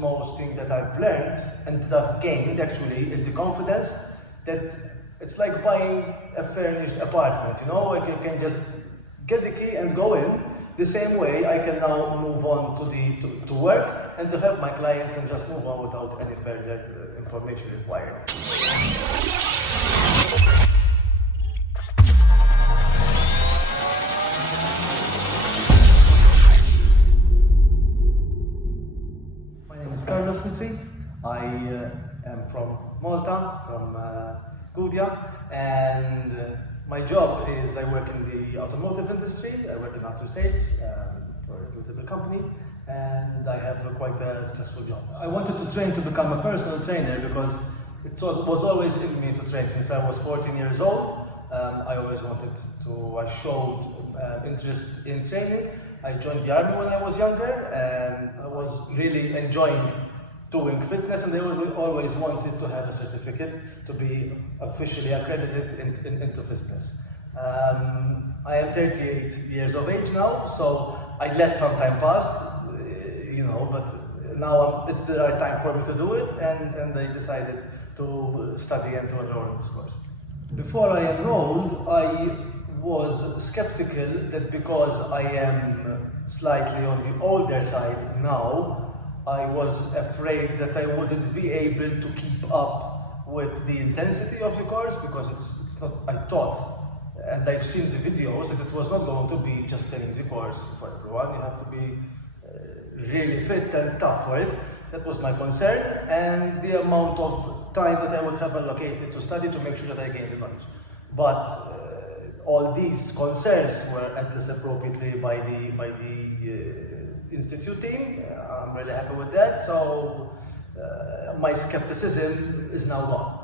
Most thing that I've learned and that I've gained actually is the confidence that it's like buying a furnished apartment, you know, like you can just get the key and go in. The same way I can now move on to work and to have my clients and just move on without any further information required. Mizzi. I am from Malta, from Gudja, and my job is I work in the automotive industry. I work in after sales for a reputable company, and I have quite a stressful job. I wanted to train to become a personal trainer because it was always in me to train since I was 14 years old. I always wanted to, I showed interest in training. I joined the army when I was younger, and I was really enjoying doing fitness, and they always wanted to have a certificate to be officially accredited into fitness. I am 38 years of age now, so I let some time pass, you know, but now it's the right time for me to do it, and I decided to study and to enroll in this course. Before I enrolled, I was skeptical that because I am slightly on the older side now, I was afraid that I wouldn't be able to keep up with the intensity of the course, because it's not, I thought, and I've seen the videos, that it was not going to be just an easy course for everyone. You have to be really fit and tough for it. That was my concern, and the amount of time that I would have allocated to study to make sure that I gained the knowledge. But all these concerns were addressed appropriately by the institute team. I'm really happy with that, so my skepticism is now gone.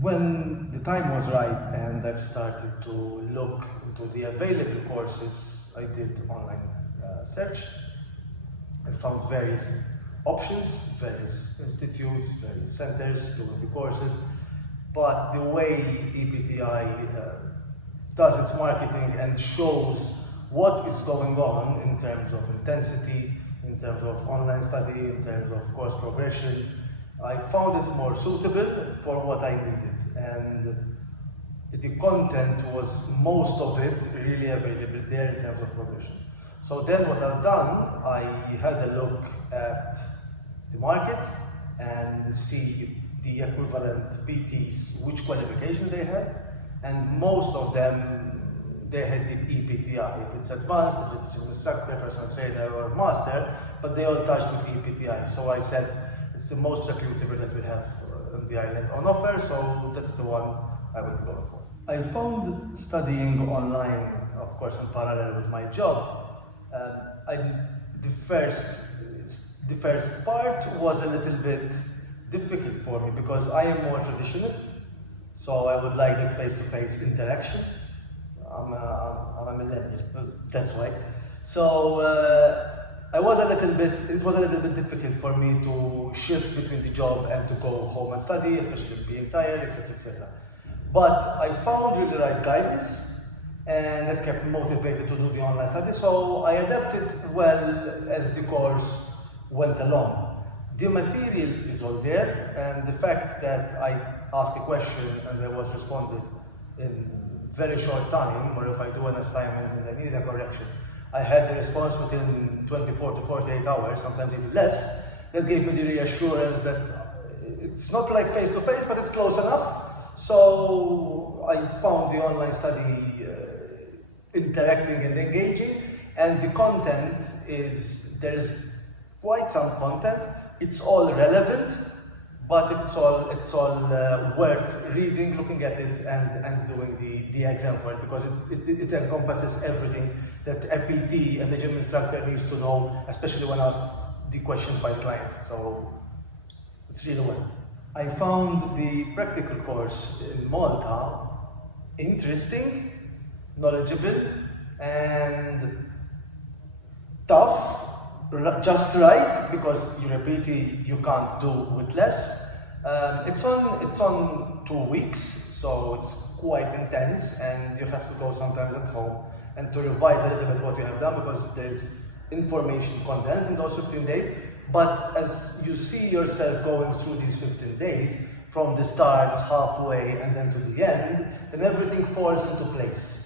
When the time was right and I've started to look into the available courses, I did online search. I found various options, various institutes, various centers doing the courses, but the way EPTI does its marketing and shows what is going on in terms of intensity, in terms of online study, in terms of course progression, I found it more suitable for what I needed, and the content was, most of it, really available there in terms of progression. So then what I've done, I had a look at the market and see the equivalent PTs, which qualifications they had, and most of them, they had the EPTI. If it's advanced, if it's instructor, personal trainer, or master, but they all touched with EPTI. So I said, it's the most reputable that we have on the island on offer, so that's the one I would be going for. I found studying online, of course, in parallel with my job. The first part was a little bit difficult for me because I am more traditional, so I would like that face-to-face interaction. I'm a millennial, that's why. So it was a little bit difficult for me to shift between the job and to go home and study, especially being tired, etc., etc. But I found really the right guidance, and it kept me motivated to do the online study. So I adapted well as the course went along. The material is all there, and the fact that I asked a question and I was responded in very short time, or if I do an assignment and I need a correction, I had the response within 24 to 48 hours, sometimes even less. That gave me the reassurance that it's not like face-to-face, but it's close enough. So I found the online study interacting and engaging, and the content is, there's quite some content. It's all relevant, but it's all worth reading, looking at it, and doing the exam for it, because it encompasses everything that a PT and the gym instructor needs to know, especially when asked the questions by the clients. So it's really well. I found the practical course in Malta interesting, knowledgeable, and tough, just right, because you're a PT, you can't do with less. It's on 2 weeks, so it's quite intense, and you have to go sometimes at home and to revise a little bit what you have done, because there's information condensed in those 15 days. But as you see yourself going through these 15 days, from the start, halfway, and then to the end, then everything falls into place.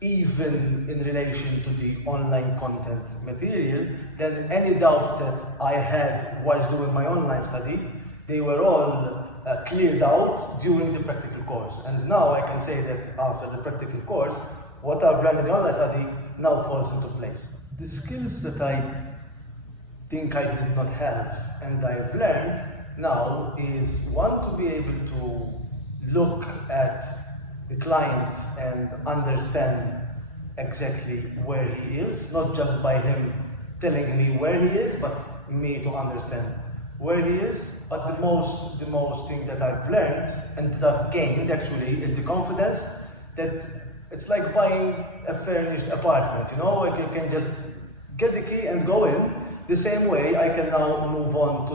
Even in relation to the online content material, then any doubts that I had whilst doing my online study, they were all cleared out during the practical course. And now I can say that after the practical course, what I've learned in the online study now falls into place. The skills that I think I did not have and I've learned now is one, to be able to look at the client and understand exactly where he is, not just by him telling me where he is, but me to understand where he is. But the most thing that I've learned and that I've gained actually is the confidence that it's like buying a furnished apartment, you know, like you can just get the key and go in. The same way I can now move on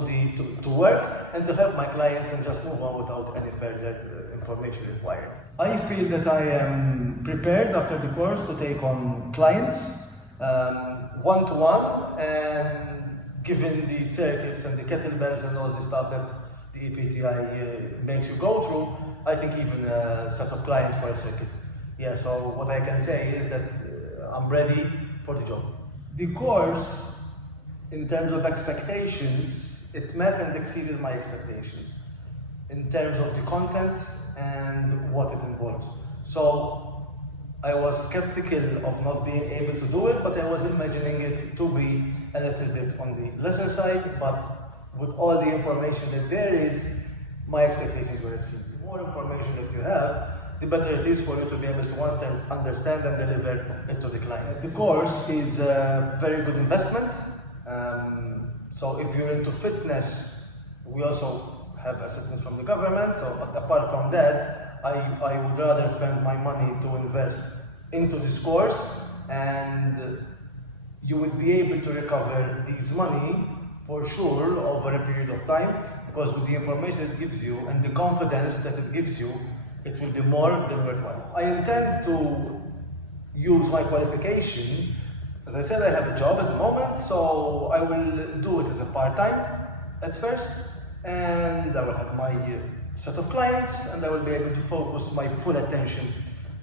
to work and to have my clients and just move on without any further information required. I feel that I am prepared after the course to take on clients one-to-one, and given the circuits and the kettlebells and all the stuff that the EPTI makes you go through, I think even a set of clients for a circuit. Yeah, so what I can say is that I'm ready for the job. The course, in terms of expectations, it met and exceeded my expectations in terms of the content and what it involves. So I was skeptical of not being able to do it, but I was imagining it to be a little bit on the lesser side, but with all the information that there is, my expectations were exceeded. The more information that you have, the better it is for you to be able to understand and deliver it to the client. The course is a very good investment. So if you're into fitness, we also have assistance from the government. So apart from that, I would rather spend my money to invest into this course, and you would be able to recover this money for sure over a period of time, because with the information it gives you and the confidence that it gives you, it will be more than worthwhile. I intend to use my qualification. As I said, I have a job at the moment, so I will do it as a part-time at first, and I will have my set of clients, and I will be able to focus my full attention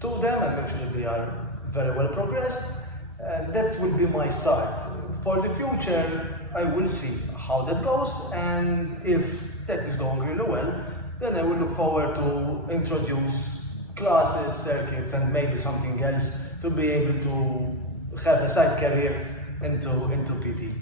to them and make sure that they are very well progressed, and that will be my start. For the future, I will see how that goes, and if that is going really well, then I will look forward to introduce classes, circuits, and maybe something else to be able to have a side career into PT.